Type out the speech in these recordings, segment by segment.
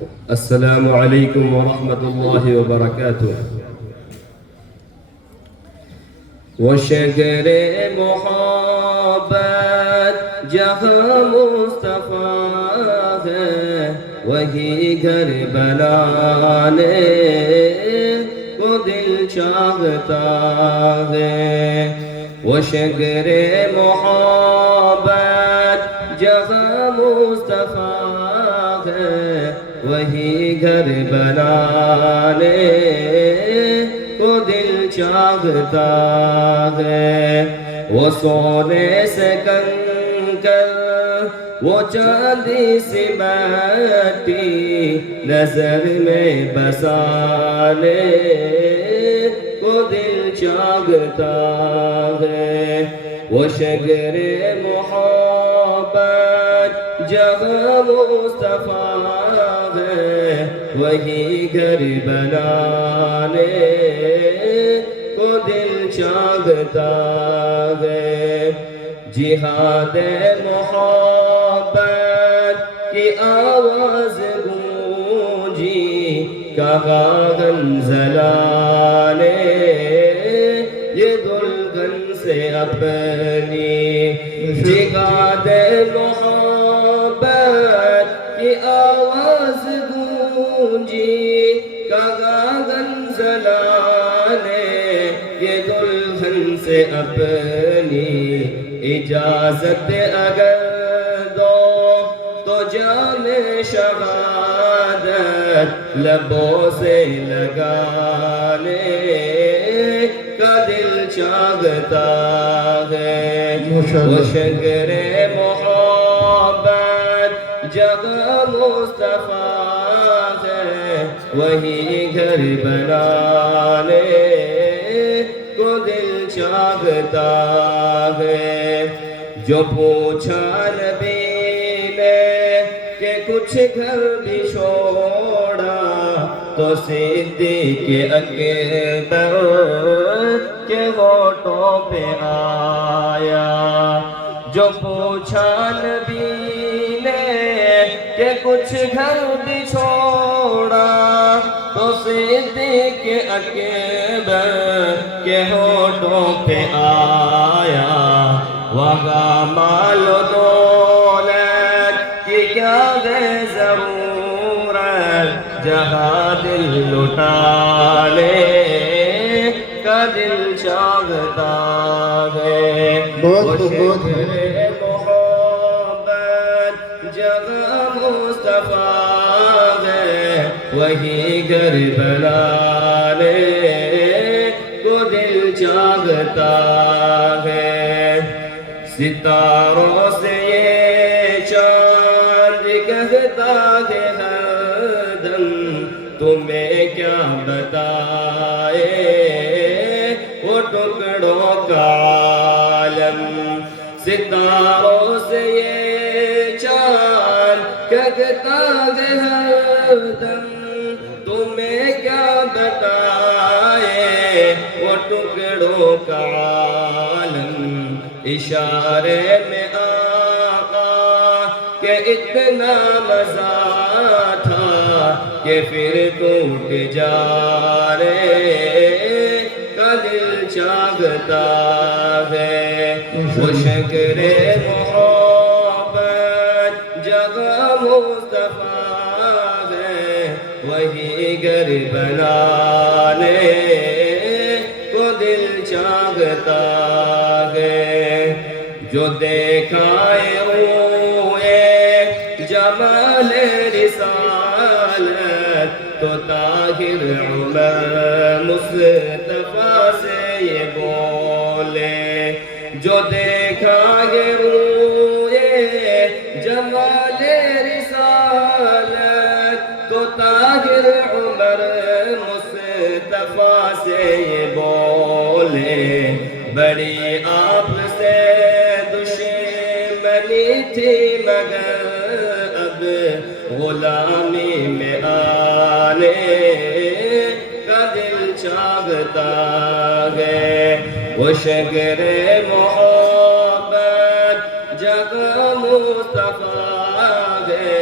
السلام علیکم ورحمۃ اللہ وبرکاتہ. وہ شگر محبت جہاں مصطفیٰ ہے وہی گھر بنانے کو دل چاہتا ہے. وہ شگر محبت جہاں مصطفیٰ ہے وہی گھر بنانے کو دل چاہتا ہے. وہ سونے سے کنکر وہ چاندی سی مٹی نظر میں بسانے کو دل چاہتا ہے. وہ شگر محبت جہاں مصطفیٰ ہے وہی گھر بنانے کو دل چاہتا ہے. جہاد محبت کی آواز گونجی کہا غنزلہ نے یہ دلہن سے اپنی. جہاد محبت کی آواز گونجی کہا غنزلہ نے یہ دلہن سے اپنی. اجازت اگر دو تو جام شہادت لبوں سے لگانے کا دل چاہتا ہے. وہ شگر محبت جہاں مصطفیٰ ہے وہی گھر بنانے کو دل چاہتا ہے. جو پوچھا نبی نے کہ کچھ گھر بھی چھوڑا تو صدیق اکبر کے ہونٹوں پہ آیا. جو پوچھا نبی نے کہ کچھ گھر بھی چھوڑا تو صدیق اکبر کے ہونٹوں پہ آیا. وہاں مال و دولت کی کیا ہے ضرورت جہاں دل لٹانے کا دل چاہتا ہے. وہ شگر محبت جہاں مصطفیٰ ہے وہی گھر بنانے کو دل چاہتا ہے. ستاروں سے یہ چاند کہتا ہے ہر دم تمہیں کیا بتائے وہ ٹکڑوں کا عالم. ستاروں سے یہ چاند کہتا ہے ہر دم تمہیں کیا بتائے وہ ٹکڑوں کا عالم. اشارے میں آقا کہ اتنا مزہ تھا کہ پھر ٹوٹ جانے کا دل چاہتا ہے. وہ شگر محبت جہاں مصطفیٰ ہے وہی گھر بنانے کو دل چاہتا ہے. جو دیکھائے ہوئے جمال رسالت تو طاہر عمر مصطفیٰ سے یہ بولے. جو دیکھائے ہوئے جمال رسالت تو طاہر عمر مصطفیٰ سے یہ بولے. بڑی آپ سے دشمنی تھی مگر اب غلامی میں آنے کا دل چاہتا ہے. وہ شگر محبت جہاں مصطفیٰ ہے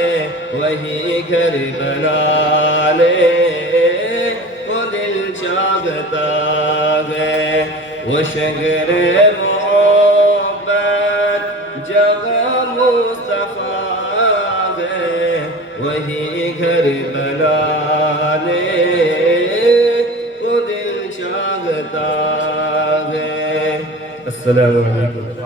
وہی گھر بنا لے وہ دل چاہتا ہے وہ شگر محبت جگہ مصطفیٰ ہے وہی گھر بنا لے وہ دل چاہتا ہے. السلام علیکم.